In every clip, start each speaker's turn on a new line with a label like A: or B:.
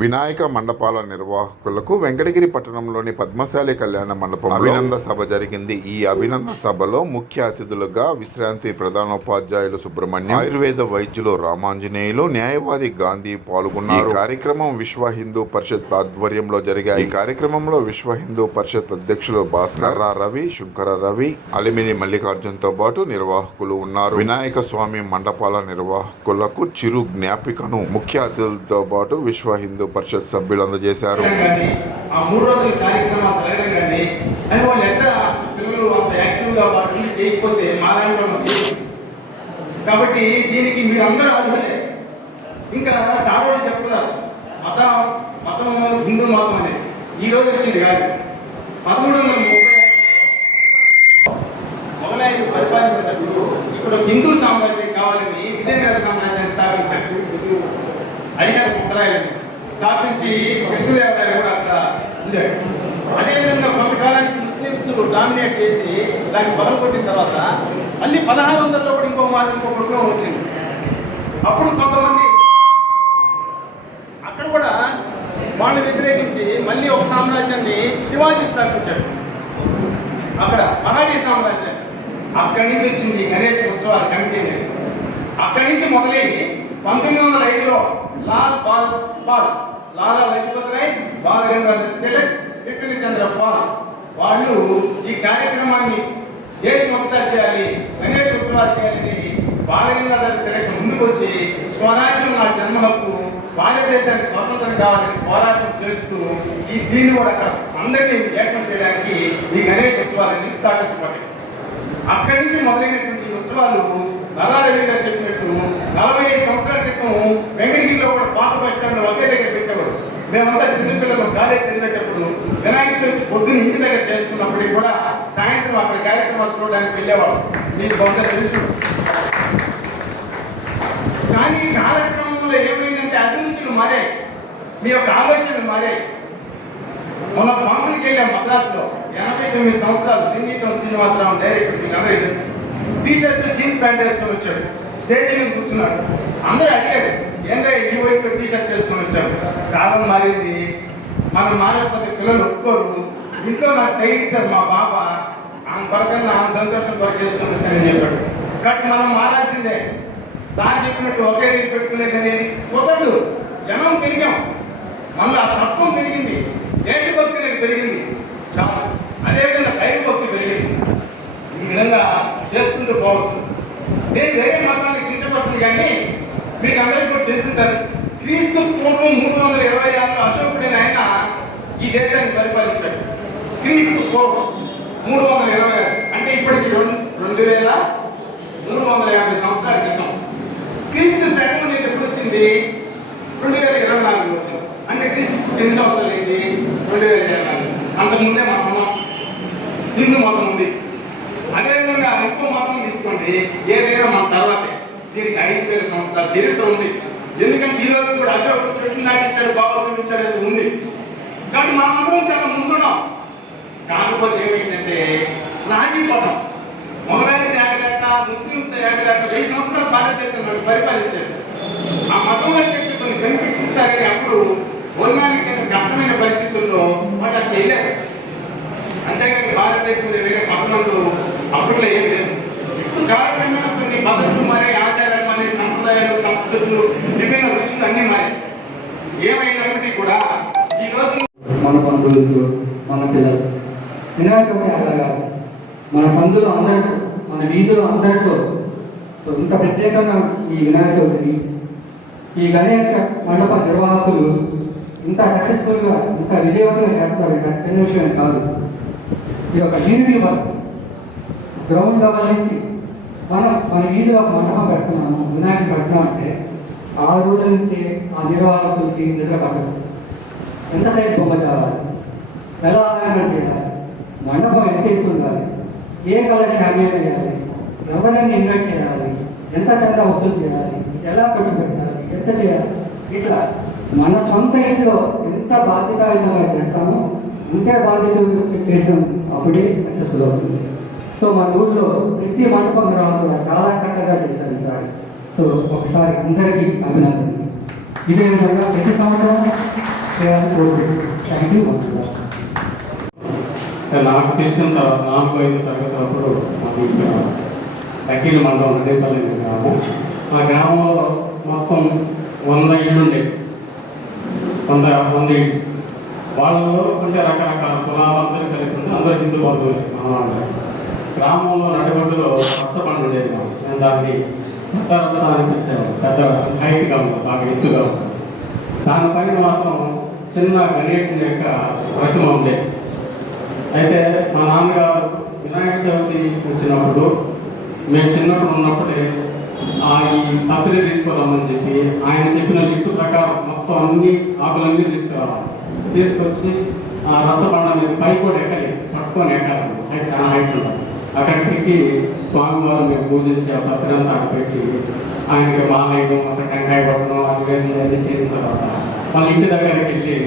A: Vinayaka మండపాల నిర్వాహకులకు వెంకటగిరి పట్టణంలోని పద్మశాలి కళ్యాణ మండపం అభినంద సభ జరిగింది. ఈ అభినంద సభలో ముఖ్య అతిథులుగా విశ్రాంతి ప్రధానోపాధ్యాయులు సుబ్రహ్మణ్యం ఆయుర్వేద వైద్యులు రామాంజనేయులు న్యాయవాది గాంధీ పాల్గొన్నారు. కార్యక్రమం విశ్వ హిందూ పరిషత్ ఆధ్వర్యంలో జరిగాయి. ఈ కార్యక్రమంలో విశ్వ హిందూ పరిషత్ అధ్యక్షులు భాస్కర్ రవి శంకర రవి అలిమిని మల్లికార్జున్తో పాటు నిర్వాహకులు ఉన్నారు. వినాయక స్వామి మండపాల నిర్వాహకులకు చిరు జ్ఞాపికను ముఖ్య అతిథులతో పాటు విశ్వ హిందూ పరిషత్ సభ్యులు అందజేశారు.
B: కానీ ఆ మూడు రోజుల కార్యక్రమాలు జరగడం కానీ అని వాళ్ళు ఎట్లా పిల్లలు అంత యాక్టివ్గా వాళ్ళు చేయకపోతే మా లాంటి కాబట్టి దీనికి మీరందరూ అర్హులే. ఇంకా సారోడు చెప్తున్నారు మత మతం హిందూ మతం అనేది ఈ రోజు వచ్చింది కాదు. పదమూడు వందల ముప్పై మొఘలాయులు పరిపాలించినప్పుడు ఇక్కడ హిందూ సామ్రాజ్యం కావాలని విజయనగర సామ్రాజ్యాన్ని స్థాపించారు. అడిగారు మొఘలాయులని స్థాపించి కృష్ణదేవరాయలు కూడా అక్కడ ఉండాడు అదేవిధంగా కొంతకాలానికి ముస్లిమ్స్ డామినేట్ చేసి దాన్ని కొట్టిన తర్వాత మళ్ళీ పదహారు వందల్లో కూడా ఇంకో మాట ఇంకో కుటుంబం వచ్చింది. అప్పుడు కొంతమంది అక్కడ కూడా వాళ్ళని వ్యతిరేకించి మళ్ళీ ఒక సామ్రాజ్యాన్ని శివాజీ స్థాపించాడు అక్కడ మరాఠీ సామ్రాజ్యం. అక్కడి నుంచి వచ్చింది గణేష్ ఉత్సవాల కమిటీ అక్కడి నుంచి మొదలై పంతొమ్మిది వందల ఐదులో లాల్ పాల్ పాల్ లాలా లజపత్ రాయ్ బాల్ గంగాధర్ తిలక్ బిపిన్ చంద్ర పాల్. వాళ్ళు ఈ కార్యక్రమాన్ని దేశమంతా చేయాలి గణేష్ ఉత్సవాలు చేయాలని బాలగంగాధర్ తిలక్ ముందుకు వచ్చి స్వరాజ్యం నా జన్మ హక్కు భారతదేశానికి స్వాతంత్రం కావాలని పోరాటం చేస్తూ ఈ దీన్ని కూడా అక్కడ అందరినీ ఏకం చేయడానికి ఈ గణేష్ ఉత్సవాలని స్థాపించబడ్డాయి. అక్కడి నుంచి మొదలైనటువంటి ఉత్సవాలు నల్లారెడ్డి గారు చెప్పినట్టు నలభై ఐదు సంవత్సరాల క్రితం వెంకటగిరిలో కూడా పాత బస్ స్టాండ్ ఒకే మేమంతా చిన్నపిల్లలు కాలేజ్ చదివేటప్పుడు వినాయక చవితి పొద్దున్న ఇంటి దగ్గర చేసుకున్నప్పటికీ కూడా సాయంత్రం అక్కడ కార్యక్రమాలు చూడడానికి వెళ్ళేవాడు మీకు బహుశా తెలుసు. కానీ కాలక్రమంలో ఏమైందంటే అభిరుచులు మారాయి మీ యొక్క ఆలోచనలు మారాయి మొన్న ఫంక్షన్కి వెళ్ళాం మద్రాసులో. ఎనభై తొమ్మిది సంవత్సరాలు సంగీతం శ్రీనివాసరావు డైరెక్టర్ మీకు అందరికీ తెలుసు. టీ షర్ట్ జీన్స్ ప్యాంట్ వేసుకొని వచ్చాడు. స్టేజ్ మీద కూర్చున్నాడు. అందరూ అడిగారు ఏంటంటే ఈ వయసులో టీ షర్ట్ వేసుకొని వచ్చావు? కాలం మారింది. మనం మారకపోతే పిల్లలు ఒప్పుకోరు. ఇంట్లో నాకు టైం ఇచ్చారు మా బాబ. ఆమె కొరకన్నా ఆమె సంతోషం కొరకు వేసుకొని వచ్చానని చెప్పాడు. కాబట్టి మనం మారాల్సిందే. సార్ చెప్పినట్టు ఒకే దగ్గర పెట్టుకునే కానీ కుదరదు. జనం పెరిగాం మళ్ళీ ఆ తత్వం పెరిగింది దేశభక్తి అనేది పెరిగింది. చాలా. అదేవిధంగా దైవభక్తి పెరిగింది. ఈ విధంగా చేసుకుంటూ పోవచ్చు. నేను వేరే మతాన్ని కించపరచను కానీ మీకు అందరికీ కూడా తెలిసింటారు క్రీస్తు పూర్వం మూడు వందల ఇరవై ఆరులో అశోకుడైన ఆయన ఈ దేశాన్ని పరిపాలించాడు. క్రీస్తు పూర్వం మూడు వందల ఇరవై ఆరు అంటే ఇప్పటికి రెండు రెండు వేల మూడు వందల యాభై సంవత్సరాల క్రితం. క్రీస్తు శకం అనేది ఎప్పుడు వచ్చింది? రెండు వేల ఇరవై నాలుగులో వచ్చింది. అంటే క్రీస్తు ఎన్ని సంవత్సరాలు అయింది? రెండు వేల ఇరవై నాలుగు. అంతకుముందే మా అమ్మ హిందూ మతం ఉంది. అదేవిధంగా ఇంకో మతం తీసుకోండి. ఏదైనా మన తర్వాతే. దీనికి ఐదు వేల సంవత్సరాల చరిత్ర ఉంది. ఎందుకంటే ఈ రోజు కూడా అశోకుడు చెట్లు నాటించాడు బాగా చూపించాడు ఉంది. కానీ మనం అందరం చాలా ముందున్నాం. కాకపోతే ఏమైందంటే రాజీ పదం మొగలాయి తేగలేక ముస్లిం తేగలేక వెయ్యి సంవత్సరాలు భారతదేశంలో పరిపాలించారు. ఆ మతం చెప్పి కొన్ని బెనిఫిట్స్ ఇస్తారని అప్పుడు భోజనానికి కష్టమైన పరిస్థితుల్లో వాటి అట్లా వెళ్ళారు అంతేగాని భారతదేశంలో వేరే మతంలో అప్పట్లో ఏం లేదు. ఇప్పుడు కాలక్రమేణా కొన్ని పద్ధతులు మరే ఆచారం పద్ధతులు విభిన్న రుచులు ఏమైనప్పటికీ కూడా ఈ రోజు
C: మన బంధువులతో మన పిల్లలు వినాయక చవితి అలాగా మన సందులో అందరితో మన వీధిలో అందరితో. సో ఇంత ప్రత్యేకంగా ఈ వినాయక చవితిని ఈ గణేష మండప నిర్వాహకులు ఇంత సక్సెస్ఫుల్గా ఇంత విజయవంతంగా చేస్తారు ఇంత చిన్న విషయం కాదు. ఇది ఒక యూనిటీ వర్క్ గ్రౌండ్ లెవెల్ నుంచి మనం మన వీధిలో ఒక మండపం పెడుతున్నాము వినాయకుడు పెడుతున్నాం అంటే ఆ రోజు నుంచి ఆ నిర్వాహకులకి నిద్ర పట్టదు. ఎంత సైజ్ బొమ్మ కావాలి? ఎలా ఆదాయం చేయాలి? మండపం ఎంత ఎత్తు ఉండాలి? ఏ కలర్ షామియా వేయాలి? ఎవరైనా ఇన్వైట్ చేయాలి? ఎంత చందా వసూలు చేయాలి? ఎలా ఖర్చు పెట్టాలి? ఎంత చేయాలి? ఇట్లా మన సొంత ఇంట్లో ఎంత బాధ్యతాయుతంగా చేస్తామో అంతే బాధ్యత చేసాం అప్పుడే సక్సెస్ఫుల్ అవుతుంది. సో మన ఊళ్ళో ప్రతి మండపం గ్రహం కూడా చాలా చక్కగా చేశారు ఈసారి సో ఒకసారి అందరికీ అభినందనలు. ఇదే విధంగా ప్రతి సంవత్సరం చేయాలని కోరుకుంటున్నాను
D: నాకు తెలిసిన తర్వాత నాలుగు ఐదు తరగతి అప్పుడు మాకు ఇక్కడ అఖిల మండలం నడేపల్లి గ్రామం. ఆ గ్రామంలో మొత్తం వంద ఇళ్ళు ఉండేవి వంద వంద ఇళ్ళు. వాళ్ళలో అంటే రకరకాల కులాలందరూ కలిపి ఉంటే అందరూ హిందూ బంధువులు మన వాళ్ళు. గ్రామంలో నడిబొడ్డులో రచ్చబండ ఉండేది మాకు. నేను దాన్ని పెద్ద రక్ష అని పిలిచేవాడు పెద్ద రక్ష హైట్గా ఉంది బాగా ఎత్తుగా ఉంది. దానిపైన మాత్రం చిన్న గణేషుని యొక్క ప్రతిమ ఉండేది అయితే మా నాన్నగారు వినాయక చవితి వచ్చినప్పుడు మేము చిన్నప్పుడు ఉన్నప్పుడే ఆ ఈ పత్రిక తీసుకురామని చెప్పి ఆయన చెప్పిన లిస్టు ప్రకారం మొత్తం అన్ని ఆకులన్నీ తీసుకురావాలి. తీసుకొచ్చి ఆ రచ్చబండ మీద పై కూడా ఎక్కాలి పట్టుకొని ఎక్కాలి. అయితే చాలా హైట్ ఉంటుంది అక్కడికి స్వామివారు మేము పూజించి ఆ పత్రికంతా పెట్టి ఆయనకి మాలయ్యం అక్కడ టెంకాయ పడడం అవి అన్నీ చేసిన తర్వాత మళ్ళీ ఇంటి దగ్గరికి వెళ్ళి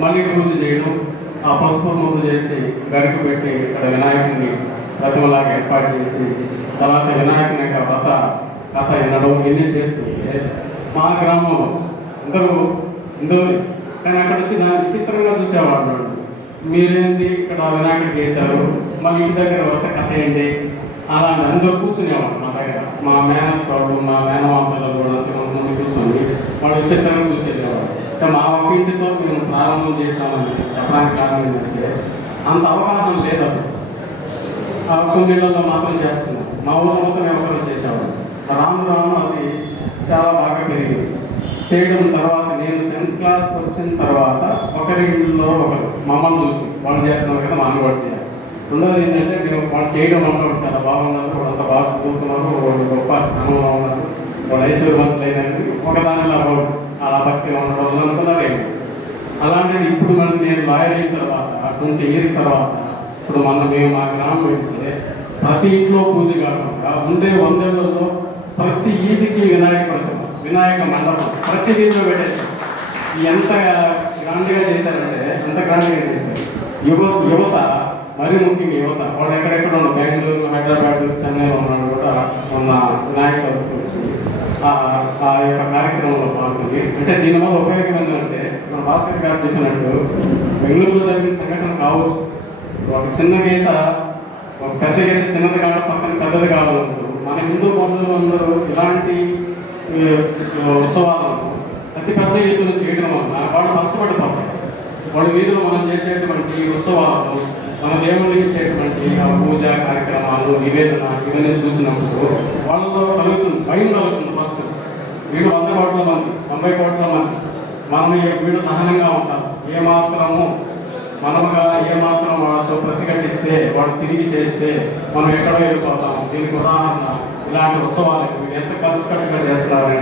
D: మళ్ళీ పూజ చేయడం ఆ పసుపు ముద్ద చేసి గరికి పెట్టి ఇక్కడ వినాయకుడిని ప్రతిమలాగా ఏర్పాటు చేసి తర్వాత వినాయకుని యొక్క వ్రత కథ వినడం ఇవన్నీ చేసుకుంటే మా గ్రామంలో అందరూ అందరూ కానీ అక్కడ వచ్చి దాన్ని విచిత్రంగా చూసేవాళ్ళు మీరేంటి ఇక్కడ వినాయకుడు చేశారు? మళ్ళీ ఇంటి దగ్గర వరకు కథ ఏంటి? అలా అందరూ కూర్చునేవాడు మా దగ్గర. మా మేనత్ వాళ్ళు మా మేనమామ పిల్లలు కూడా కొంతమంది కూర్చొని వాళ్ళు విచిత్రంగా చూసేవాడు అంటే మా ఒక ఇంటితో మేము ప్రారంభం చేశామని చెప్పడానికి కారణం ఏంటంటే అంత అవగాహన లేదు అప్పుడు. ఆ కొన్ని ఇళ్ళలో మాత్రం చేస్తున్నాం. మా ఊళ్ళో మొత్తం ఎవరు చేసేవాడు రాను రాను అది చాలా బాగా పెరిగింది. చేయడం తర్వాత నేను టెన్త్ క్లాస్కి వచ్చిన తర్వాత ఒకరి ఇంట్లో ఒకరు మమ్మల్ని చూసి వాళ్ళు చేస్తున్నారు కదా మనం కూడా చేయాలి. రెండోది ఏంటంటే మేము వాళ్ళు చేయడం వల్ల వాళ్ళు చాలా బాగున్నారు వాళ్ళు అంత బాగా చదువుతున్నారు వాళ్ళు గొప్ప స్థానంలో ఉన్నారు. వాళ్ళు ఐశ్వర్యవంతులు అయినది ఒకదానిలో అలా భక్తి ఉండడం వల్ల అనుకున్నారు ఏంటి అలాంటిది ఇప్పుడు మనం నేను లాయర్ అయిన తర్వాత ట్వంటీ ఇయర్స్ తర్వాత ఇప్పుడు మనం మేము మా గ్రామం వెళ్తే ప్రతి ఇంట్లో పూజ కాకుండా ఉండే వందేళ్ళలో ప్రతి ఈదికి వినాయకుడు వినాయక మండపం ప్రతి వీధిలో పెట్టేసాం ఎంత గ్రాండ్గా చేశారంటే ఎంత గ్రాండ్గా చేశారు. యువ యువత మరీ ముఖ్యంగా యువత వాళ్ళు ఎక్కడెక్కడ ఉన్న బెంగళూరు హైదరాబాద్ చెన్నైలో ఉన్నాడు కూడా మొన్న వినాయక చవితికి వచ్చి ఆ ఆ యొక్క కార్యక్రమంలో పాల్గొంది అంటే దీనివల్ల ఉపయోగం ఏంటంటే మన భాస్కర్ గారు చెప్పినట్టు బెంగళూరులో జరిగిన సంఘటన కావచ్చు. ఒక చిన్న గీత ఒక పెద్ద గీత చిన్నది కావడం పక్కన పెద్దది కావాలంటారు మన హిందూ బంధువులు అందరూ ఇలాంటి ఉత్సవాలను అతి పెద్ద ఎత్తున చేయడం వలన వాళ్ళు పచ్చబడిపోతారు వాళ్ళ వీధిలో మనం చేసేటువంటి ఉత్సవాలు మన దేవుళ్ళకి చేసేటువంటి ఆ పూజ కార్యక్రమాలు నివేదన ఇవన్నీ చూసినప్పుడు వాళ్ళలో కలుగుతుంది. భయం కలుగుతుంది ఫస్ట్. వీడు వంద కోట్ల మంది తొంభై కోట్ల మంది. మనం వీడు సహనంగా ఉంటారు. ఏ మాత్రము మనముగా ఏ మాత్రం వాళ్ళతో ప్రతిఘటిస్తే వాడు తిరిగి చేస్తే మనం ఎక్కడో వెళ్ళిపోతాం దీనికి ఉదాహరణ ఇలాంటి ఉత్సవాలకు మీరు ఎంత కలిసికట్టుగా చేస్తున్నారనే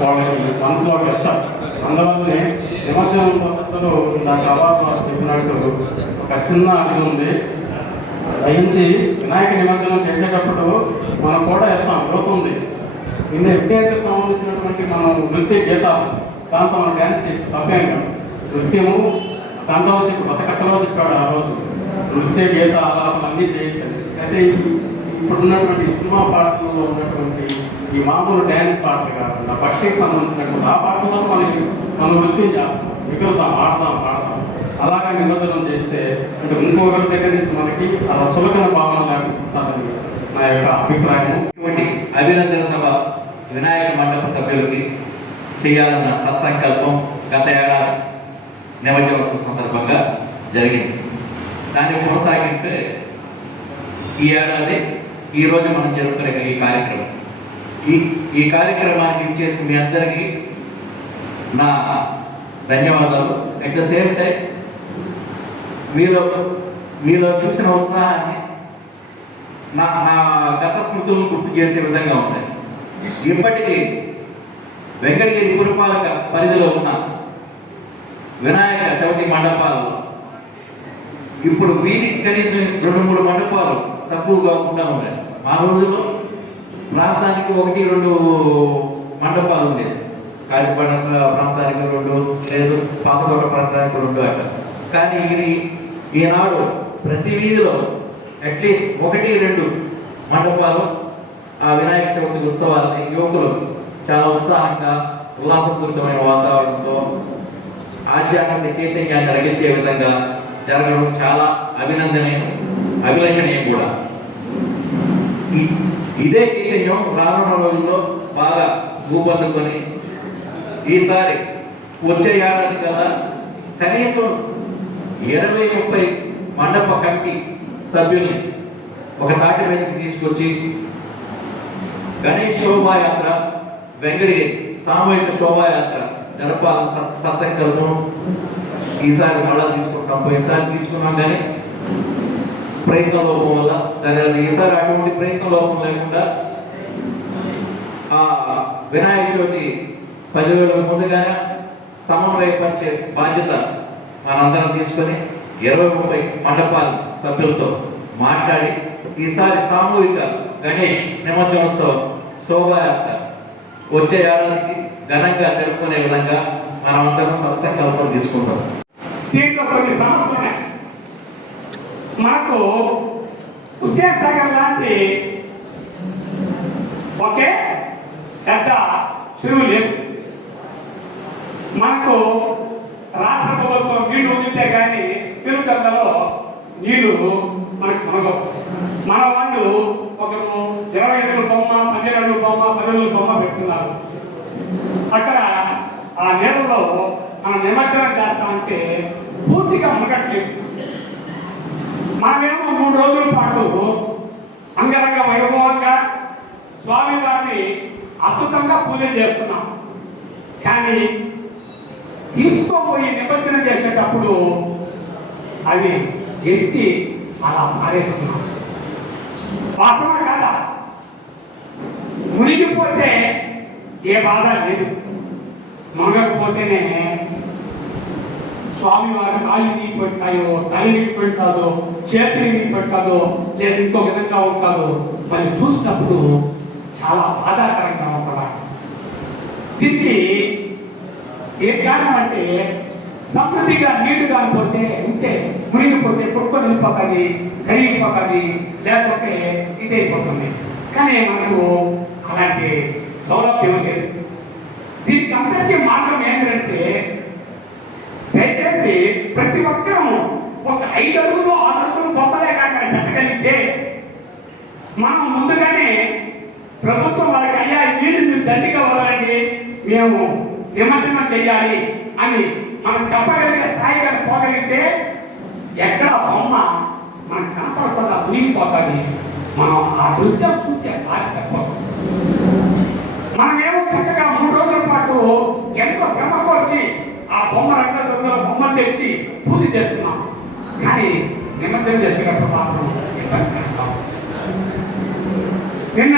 D: వాళ్ళకి మనసులోకి వెళ్తారు అందువల్లనే నిమజ్జనం పద్ధతిలో నాకు అవార్డు చెప్పినట్టు ఒక చిన్న అది ఉంది. దయించి వినాయక నిమజ్జనం చేసేటప్పుడు మనం కూడా వెళ్తాం యువత ఉంది నిన్న ఎఫ్టీఎస్కి సంబంధించినటువంటి మనం నృత్య గీతాలు దాంతో మనం డ్యాన్స్ చేయొచ్చు తప్పేం కాదు. నృత్యము దాంట్లో చెప్పి బతకట్టలో చెప్పాడు ఆ రోజు. నృత్య గీత అలా అన్నీ చేయొచ్చు అయితే ఇప్పుడు ఉన్నటువంటి సినిమా పాటలలో ఉన్నటువంటి ఈ మామూలు డ్యాన్స్ పాటలు కాకుండా భక్తికి సంబంధించినటువంటి ఆ పాటల్లో మనం మనం నృత్యం చేస్తాం. మిగులుతాం ఆడతాం పాడతాం. అలాగా నిమజ్జనం చేస్తే అంటే ఇంకొకరి దగ్గర నుంచి మనకి అలా చులకన భావన లేకుంటుందని నా యొక్క అభిప్రాయము.
E: ఇటువంటి అభినందన సభ వినాయక మండప సభ్యులకి చేయాలన్న సత్సంకల్పం గత ఏడాది నిమజ్జనోత్సవం సందర్భంగా జరిగింది. దాన్ని కొనసాగింటే ఈ ఏడాది ఈ రోజు మనం జరుపుకునే ఈ కార్యక్రమం. ఈ ఈ కార్యక్రమానికి ఇచ్చేసి మీ అందరికీ నా ధన్యవాదాలు. అట్ ద సేమ్ టైం మీలో మీలో చూసిన ఉత్సాహాన్ని నా నా గత స్మృతులను గుర్తు చేసే విధంగా ఉంటాయి ఇప్పటికీ వెంకటగిరి పురపాలక పరిధిలో ఉన్న వినాయక చవితి మండపాలు ఇప్పుడు వీధికి కనీసం రెండు మూడు మండపాలు తక్కువ కాకుండా ఉన్నాయి. మా రోజుల్లో ప్రాంతానికి ఒకటి రెండు మండపాలు ఉండేది కాచిపడ ప్రాంతానికి రెండు లేదు పాపతోట ప్రాంతానికి రెండు అట్ట. కానీ ఇది ఈనాడు ప్రతి వీధిలో అట్లీస్ట్ ఒకటి రెండు మండపాలు ఆ వినాయక చవితి ఉత్సవాలని యువకులు చాలా ఉత్సాహంగా ఉల్లాసపూరితమైన వాతావరణంతో ఆధ్యాత్మిక చైతన్యాన్ని కలిగించే విధంగా జరగడం చాలా అభినందనీయం. అభిలషణీయం కూడా. ఇదే చైతన్యం రానున్న రోజుల్లో బాగా భూపందుకొని ఈసారి వచ్చే ఏడాది కదా కనీసం ఇరవై ముప్పై మండప కమిటీ సభ్యుల్ని ఒక నాటి మీదకి తీసుకొచ్చి గణేష్ శోభాయాత్ర వెంకటి సామూహిక శోభాయాత్ర జరపాలని సత్- సత్సంకల్పం ఈసారి మళ్ళా తీసుకుంటాం. పోయినసారి తీసుకున్నాం కానీ ప్రయత్న లోపం వల్ల జరగదు ఈసారి అటువంటి ప్రయత్న లోపం లేకుండా ఆ వినాయక చవితి పది రోజుల ముందుగానే సమన్వయపరిచే బాధ్యత మనందరం తీసుకొని ఇరవై ముప్పై మండపాల సభ్యులతో మాట్లాడి ఈసారి సామూహిక గణేష్ నిమజ్జనోత్సవం శోభాయాత్ర వచ్చే ఏడాదికి ఘనంగా జరుపుకునే విధంగా మనమందరం సత్సంకల్పం తీసుకుంటాం.
F: దీంట్లో కొన్ని సమస్యలు మాకు మనకు సాగర్ లాంటి ఒకే పెద్ద చెరువు లేదు. మనకు రాష్ట్ర ప్రభుత్వం నీళ్ళు ఉందితే కానీ తిరుగంగలో నీళ్ళు మనకు మనగవు. మన వాళ్ళు ఒకరు ఇరవై ఐదు బొమ్మ పన్నెండు బొమ్మ పదిహేను బొమ్మ పెడుతున్నారు. అక్కడ ఆ నీళ్ళలో మనం నిమజ్జనం చేస్తామంటే పూర్తిగా మునగట్లేదు. మనమేమో మూడు రోజుల పాటు అంగరంగ వైభవంగా స్వామి వారిని అద్భుతంగా పూజ చేస్తున్నాం. కానీ తీసుకోపోయి నిమజ్జనం చేసేటప్పుడు అవి ఎత్తి అలా పారేస్తున్నాం. వాస్తవా కాదా? మునిగిపోతే ఏ బాధ లేదు. మునగకపోతేనే స్వామి వారి కాళ్ళు నీపెట్టాయో తల నీపెట్టాదో చేతులు నీపెట్టాదో లేదు ఇంకో విధంగా ఉంటాదో మరి చూసినప్పుడు చాలా బాధాకరంగా ఉంటాడు దీనికి ఏ కారణం అంటే సమృద్ధిగా నీళ్ళు కాకపోతే ఉంటే మునిగిపోతే కొట్టుకొని నిలిపోతుంది కరిగిపోతుంది లేకపోతే ఇదైపోతుంది. కానీ మనకు అలాంటి సౌలభ్యం లేదు. దీనికి అందరికీ మార్గం ఏంటంటే చేసి ప్రతి ఒక్కరూ ఒక ఐదు అడుగులు ఆరు అడుగులు బొమ్మలే కాక పెట్టగలిగితే మనం ముందుగానే ప్రభుత్వం వాళ్ళకి అయ్యా మీరు మీరు దండిగా వదలండి మేము నిమజ్జనం చెయ్యాలి అని మనం చెప్పగలిగే స్థాయి కానీ పోగలిగితే ఎక్కడ బొమ్మ మనకు కనపడకుండా మునిగిపోతుంది మనం ఆ దృశ్యం చూసే బాధ్యత పోతుంది. మనమేమో చక్కగా మూడు రోజుల పాటు ఎంతో శ్రమ కోర్చి ఆ బొమ్మ రంగు బొమ్మను తెచ్చి పూజ చేస్తున్నాం. కానీ నిమజ్జనం చేసేటప్పుడు మాత్రం నిన్న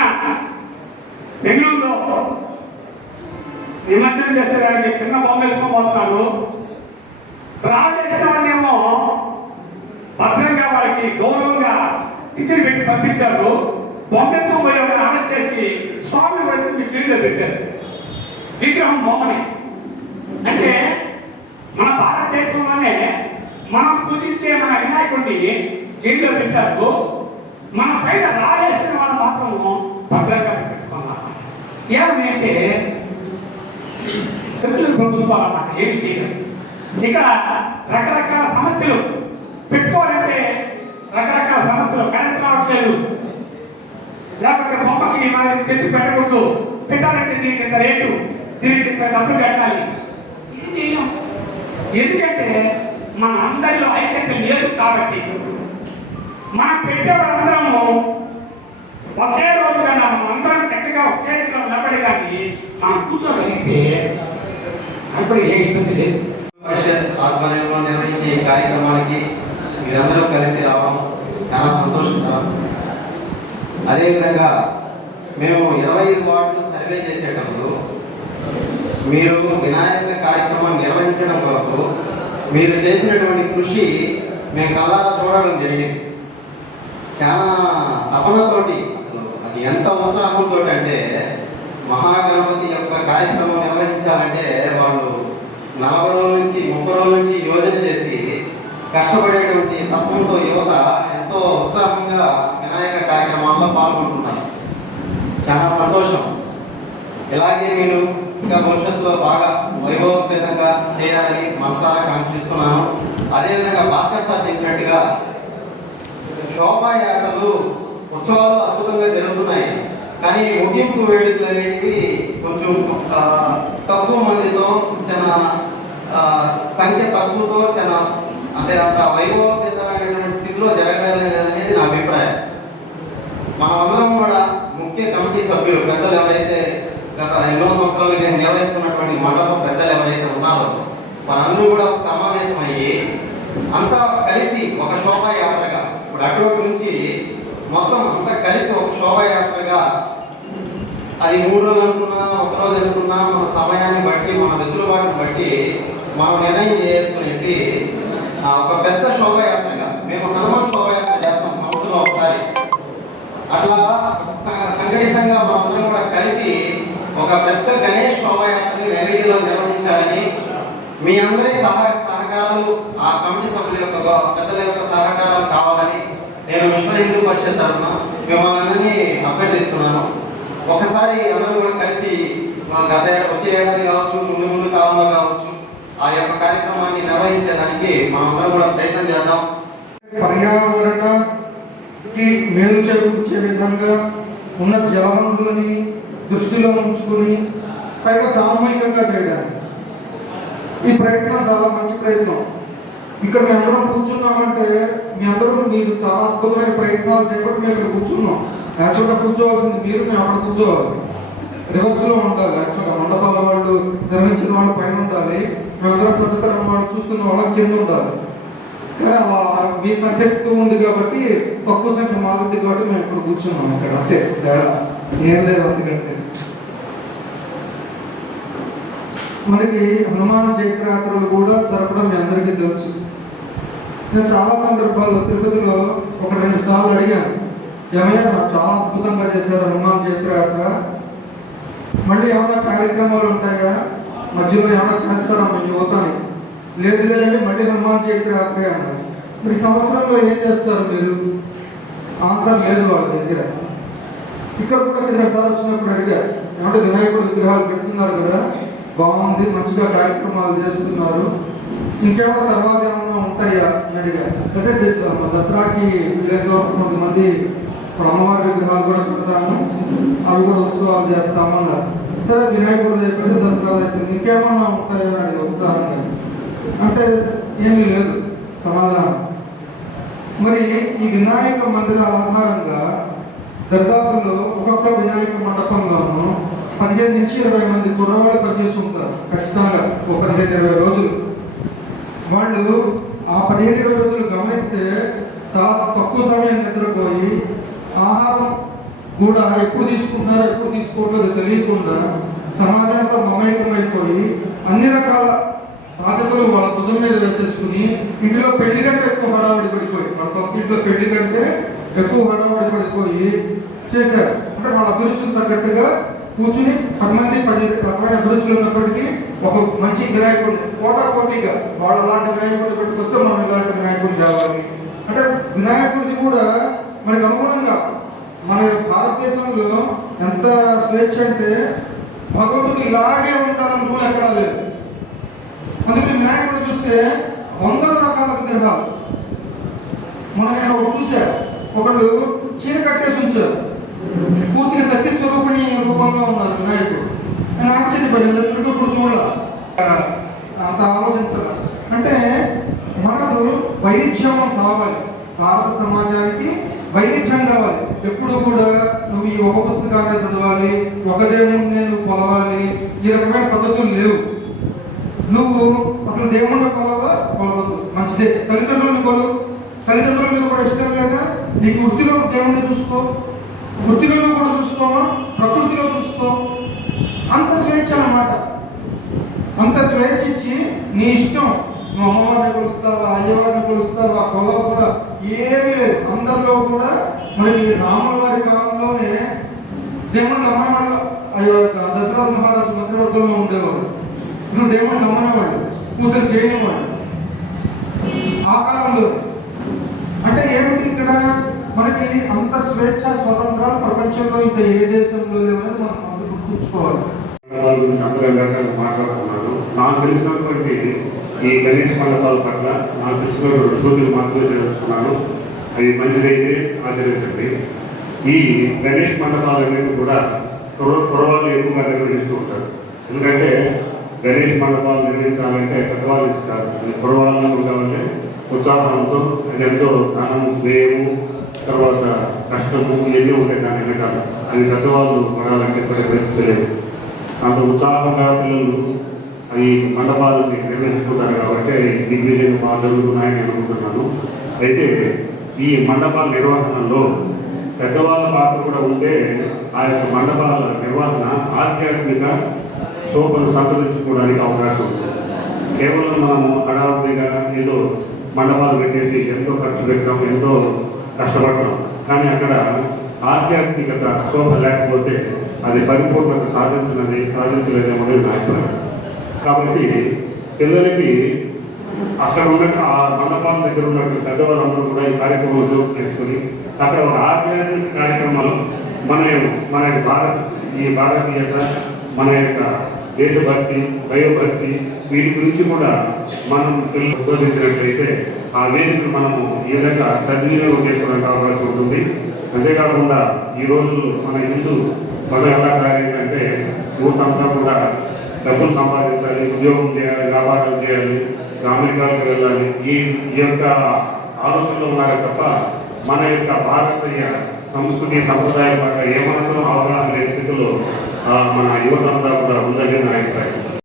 F: బెంగళూరులో నిమజ్జనం చేసేదానికి చిన్న బొమ్మ ఎత్తుకోబోతున్నారు రాజేసిన వాళ్ళేమో భద్రంగా వాళ్ళకి గౌరవంగా టిఫిన్ పెట్టి పంపించారు. బొమ్మెత్తుకు పోయి అరెస్ట్ చేసి స్వామి వైపు మీ జైల్లో పెట్టారు. విగ్రహం బొమ్మని. అంటే మన భారతదేశంలోనే మనం పూజించే మన వినాయకుడిని జైల్లో పెట్టారు. మన పైన రాజేసిన వాళ్ళు మాత్రం భద్రంగా పెట్టుకున్నారు. ఏమంటే సెంట్రల్ ప్రభుత్వాలు అన్నమాట ఏమి చేయలేదు. ఇక్కడ రకరకాల సమస్యలు పెట్టుకోవాలంటే రకరకాల సమస్యలు కరెంట్ రావట్లేదు. లేకపోతే బొమ్మకి మరి తెచ్చి పెట్టకూడదు పెట్టాలంటే దీనికి ఇంత రేటు? దీనికి ఇంత డబ్బులు కట్టాలి? ఏం ఎందుకంటే మన అందరిలో ఐక్యత లేదు కాబట్టి మనం పెట్టే వాళ్ళందరము ఒకే రోజుగా మనం అందరం చక్కగా ఒకే దగ్గర నిలబడి కానీ మనం కూర్చోగలిగితే అప్పుడు ఏ ఇబ్బంది లేదు.
G: పరిషత్ ఆధ్వర్యంలో నిర్వహించే ఈ కార్యక్రమానికి మీరందరూ కలిసి రావడం చాలా సంతోషకరం. అదేవిధంగా మేము ఇరవై ఐదు వార్డులు సర్వే చేసేటప్పుడు మీరు వినాయక కార్యక్రమం నిర్వహించడం కొరకు మీరు చేసినటువంటి కృషి మేము కళ్ళారా చూడడం జరిగింది. చాలా తపనతోటి అసలు అది ఎంత ఉత్సాహంతో అంటే మహాగణపతి యొక్క కార్యక్రమం నిర్వహించాలంటే వాళ్ళు నలభై రోజుల నుంచి ముప్పై రోజుల నుంచి యోజన చేసి కష్టపడేటువంటి తత్వంతో యువత ఎంతో ఉత్సాహంగా వినాయక కార్యక్రమాల్లో పాల్గొంటున్నారు. చాలా సంతోషం. ఇలాగే నేను ఇంకా భవిష్యత్తులో బాగా వైభవోపేతంగా చేయాలని మనసారా కాంక్షిస్తున్నాను. అదేవిధంగా భాస్కర్ సార్ చెప్పినట్టుగా శోభాయాత్రలు ఉత్సవాలు అద్భుతంగా జరుగుతున్నాయి. కానీ ముగింపు వేడుకలు అనేటివి కొంచెం తక్కువ మందితో చాలా సంఖ్య తక్కువతో చాలా అంటే అంత వైభవోపేతమైనటువంటి స్థితిలో జరగడం లేదనేది నా అభిప్రాయం. మనమందరం కూడా ముఖ్య కమిటీ సభ్యులు పెద్దలు ఎవరైతే గత ఎన్నో సంవత్సరాలుగా నేను నిర్వహిస్తున్నటువంటి మండపం పెద్దలు ఎవరైతే ఉన్నారో వారందరూ కూడా ఒక సమావేశం అయ్యి అంతా కలిసి ఒక శోభాయాత్రగా ఇప్పుడు అటువంటి నుంచి మొత్తం అంతా కలిపి ఒక శోభాయాత్రగా అది మూడు రోజులు అనుకున్నా ఒక రోజు అనుకున్నా మన సమయాన్ని బట్టి మన వెసులుబాటును బట్టి మనం నిర్ణయం చేసుకునేసి ఒక పెద్ద శోభాయాత్రగా మేము హనుమాన్ శోభాయాత్ర చేస్తాం సంవత్సరం ఒకసారి. అట్లా సంఘటితంగా సంఘటితంగా మనందరం కూడా కలిసి ఒక పెద్ద గణేష్ శోభాయాత్రని వెంకటగిరిలో నిర్వహించాలని మీ అందరి సహాయ సహకారాలు ఆ కమిటీ సభ్యుల యొక్క పెద్దల యొక్క సహకారాలు కావాలని నేను విశ్వ హిందూ పరిషత్ తరఫున మిమ్మల్ని అందరినీ అభ్యర్థిస్తున్నాను. ఒకసారి అందరూ కూడా కలిసి మా గత వచ్చే ఏడాది కావచ్చు ముందు ముందు కాలంలో కావచ్చు ఆ యొక్క కార్యక్రమాన్ని నిర్వహించేదానికి మనమందరం కూడా ప్రయత్నం చేద్దాం.
H: పర్యావరణకి మేలు చేకూర్చే విధంగా ఉన్న జలవనరులని దృష్టిలో ఉంచుకుని పైగా సామూహికంగా చేయడానికి ఈ ప్రయత్నం చాలా మంచి ప్రయత్నం. ఇక్కడ మేము అందరం కూర్చున్నామంటే మీ అందరూ మీరు చాలా అద్భుతమైన ప్రయత్నాలు చేపట్టి మేము ఇక్కడ కూర్చున్నాం. యాక్చువల్గా కూర్చోవాల్సింది మీరు మేము అక్కడ కూర్చోవాలి. రివర్స్లో ఉండాలి యాక్చువల్గా మండపాల వాళ్ళు నిర్వహించిన వాళ్ళు పైన ఉండాలి. మేమందరం పెద్ద వాళ్ళు చూస్తున్న వాళ్ళకి కింద ఉండాలి. కానీ అలా మీ సంఖ్య ఎక్కువ ఉంది కాబట్టి తక్కువ సంఖ్య మాది కాబట్టి మేము ఇక్కడ కూర్చున్నాం. ఇక్కడ అంతే తేడా. ఏం లేదు అందుకంటే మనకి హనుమాన్ చైత్రయాత్రలు కూడా జరపడం మీ అందరికీ తెలుసు. నేను చాలా సందర్భాల్లో తిరుపతిలో ఒక రెండు సార్లు అడిగాను. ఏమయ్యా చాలా అద్భుతంగా చేశారు హనుమాన్ జయత్రయాత్ర మళ్ళీ ఏమైనా కార్యక్రమాలు ఉంటాయా? మధ్యలో ఏమైనా చేస్తారా మీ యువతని? లేదు లేదంటే మళ్ళీ హనుమాన్ జయత్రయాత్రే అన్నారు. మరి సంవత్సరంలో ఏం చేస్తారు మీరు? ఆన్సర్ లేదు వాళ్ళ దగ్గర. ఇక్కడ కూడా కింద సార్ వచ్చినప్పుడు అడిగారు. ఏమంటే వినాయకుడు విగ్రహాలు పెడుతున్నారు కదా బాగుంది మంచిగా కార్యక్రమాలు చేస్తున్నారు. ఇంకేమైనా తర్వాత ఏమైనా ఉంటాయా అని అడిగారు. అంటే దసరాకి లేదో కొంతమంది ఇప్పుడు అమ్మవారి విగ్రహాలు కూడా పెడతాము అవి కూడా ఉత్సవాలు చేస్తాము అన్నారు. సరే వినాయకుడు అయిపోయింది దసరా అయిపోయింది. ఇంకేమన్నా ఉంటాయా అని అడిగారు ఉత్సాహంగా. అంటే ఏమీ లేదు సమాధానం. మరి ఈ వినాయక మందిరాల ఆధారంగా దర్గాపుల్లో ఒక్కొక్క వినాయక మండపంలోనూ పదిహేను నుంచి ఇరవై మంది కుర్రవాళ్ళు పనిచేసి ఉంటారు ఖచ్చితంగా ఒక పదిహేను ఇరవై రోజులు. వాళ్ళు ఆ పదిహేను ఇరవై రోజులు గమనిస్తే చాలా తక్కువ సమయం నిద్రపోయి ఆహారం కూడా ఎప్పుడు తీసుకుంటున్నారో ఎప్పుడు తీసుకోవట్లేదో తెలియకుండా సమాజంలో మమేకమైపోయి అన్ని రకాల బాధ్యతలు వాళ్ళ భుజం మీద వేసేసుకుని ఇంట్లో పెళ్ళి కంటే ఎక్కువ హడావుడి పడిపోయి. వాళ్ళ సొంత ఇంట్లో పెళ్ళి కంటే ఎక్కువ హడావుడి పడిపోయి చేశారు. అంటే వాళ్ళ అభిరుచులు తగ్గట్టుగా కూర్చుని పది మంది పది రకమైన అభిరుచులు ఉన్నప్పటికీ ఒక మంచి వినాయకుడిని కోటా కోటిగా వాళ్ళు అలాంటి వినాయకుడిని పెట్టుకొస్తే మనం ఇలాంటి వినాయకుడు తేవాలి అంటే వినాయకుడిది కూడా మనకు అనుగుణంగా మన భారతదేశంలో ఎంత స్వేచ్ఛ అంటే భగవంతుడు ఇలాగే ఉంటారని రూల్ ఎక్కడా లేదు. అందుకని వినాయకుడు చూస్తే వందల రకాల విగ్రహాలు. మన నేను ఒకటి చూశాను. ఒకళ్ళు చీర కట్టేసి ఉంచారు. పూర్తిగా సత్య స్వరూపిణి ఉన్నారు వినాయకుడు. నేను ఆశ్చర్యపడింది ఎందుకంటే ఇప్పుడు చూడాల. అంత ఆలోచించాల. అంటే మనకు వైవిధ్యం కావాలి. భారత సమాజానికి వైవిధ్యం కావాలి. ఎప్పుడు కూడా నువ్వు ఈ ఒక పుస్తకాలే చదవాలి ఒక దేవుణ్ణి నువ్వు కొలవాలి. ఈ రకమైన పద్ధతులు లేవు. నువ్వు అసలు దేవుణ్ణి కొలవా కొలవద్దు. మంచిదే. తల్లిదండ్రులను కొలు. తల్లిదండ్రుల మీద కూడా ఇష్టం లేదా? నీకు వృత్తిలో దేవుణ్ణి చూసుకో. వృత్తిలోనూ కూడా చూసుకోమా? ప్రకృతిలో చూసుకో. అంత స్వేచ్ఛ అన్నమాట. అంత స్వేచ్ఛ ఇచ్చి నీ ఇష్టం. నువ్వు అమ్మవారిని కొలుస్తావా అయ్యవారిని కొలుస్తావా కొలవ? ఏమీ లేదు. అందరిలో కూడా మరి రాముల వారి కాలంలోనే దేవుని నమ్మనవాళ్ళు అయ్యో దశరథ మహారాజు మంత్రివర్గంలో ఉండేవాడు అసలు దేవుడిని నమ్మనేవాళ్ళు పూజలు చేయనివాడు ఆ కాలంలో అనేది అంత స్వేచ్ఛ స్వతంత్రాలు ప్రపంచంలో ఇంకా ఏ దేశంలో లేవనేది మనం అందరూ గుర్తుంచుకోవాలి.
I: మాట్లాడుతున్నాను నాకు తెలిసినటువంటి ఈ గణేష్ మండపాల పట్ల నాకు తెలిసిన రెండు సూచనలు మాత్రమే తెలుసుకున్నాను అవి మంచిదైతే ఆచరించండి. ఈ గణేష్ మండపాలు అనేది కూడా కుర్ర కురవాళ్ళు ఎక్కువగా నిర్వహిస్తూ ఉంటారు. ఎందుకంటే గణేష్ మండపాలు నిర్మించాలంటే పెద్దవాళ్ళు ఇస్తారు. కురవాళ్ళు కావాలంటే ఉత్సాహంతో అది ఎంతో ధనం వ్యయము తర్వాత కష్టము ఇవన్నీ ఉంటాయి దాని వెనకాల. అది పెద్దవాళ్ళు కొనాలంటే పడే పరిస్థితి లేదు. అంత ఉత్సాహంగా పిల్లలు ఈ మండపాలని నిర్వహించుకుంటారు కాబట్టి డిగ్రీ లేని బాగా జరుగుతున్నాయని అనుకుంటున్నాను. అయితే ఈ మండపాల నిర్వహణలో పెద్దవాళ్ళ పాత్ర కూడా ఉంటే ఆ యొక్క మండపాల నిర్వహణ ఆధ్యాత్మిక శోభను సంతరించుకోవడానికి అవకాశం ఉంది. కేవలం మనము హడావుడిగా ఏదో మండపాలు పెట్టేసి ఎంతో ఖర్చు పెట్టాం ఎంతో కష్టపడతాం. కానీ అక్కడ ఆధ్యాత్మికత శోభ లేకపోతే అది పరిపూర్ణత సాధించినది సాధించలేదేమో అనేది నా అభిప్రాయం. కాబట్టి పిల్లలకి అక్కడ ఉన్నట్టు ఆ మండపాల దగ్గర ఉన్నట్టు పెద్దవాళ్ళందరూ కూడా ఈ కార్యక్రమంలో జోక్యం చేసుకుని అక్కడ ఒక ఆధ్యాత్మిక కార్యక్రమాలు మన మన యొక్క భారత ఈ భారతీయత మన యొక్క దేశభక్తి దైవభక్తి వీటి గురించి కూడా మనం పిల్లలు బోధించినట్లయితే ఆ వేదికను మనము ఈ విధంగా సద్వినియోగం చేసుకోవడానికి అవకాశం ఉంటుంది? అంతేకాకుండా ఈ రోజు మన హిందూ మత ఎలా ఏంటంటే యూత్ కూడా డబ్బులు సంపాదించాలి ఉద్యోగం చేయాలి వ్యాపారాలు చేయాలి అమెరికాలకు వెళ్ళాలి. ఈ ఈ యొక్క ఆలోచనలో ఉన్నారు తప్ప మన యొక్క భారతీయ సంస్కృతి సంప్రదాయం పట్ల ఏమాత్రం అవగాహన లేని స్థితిలో మన యువత అంతా కూడా ఉందని నా అభిప్రాయం.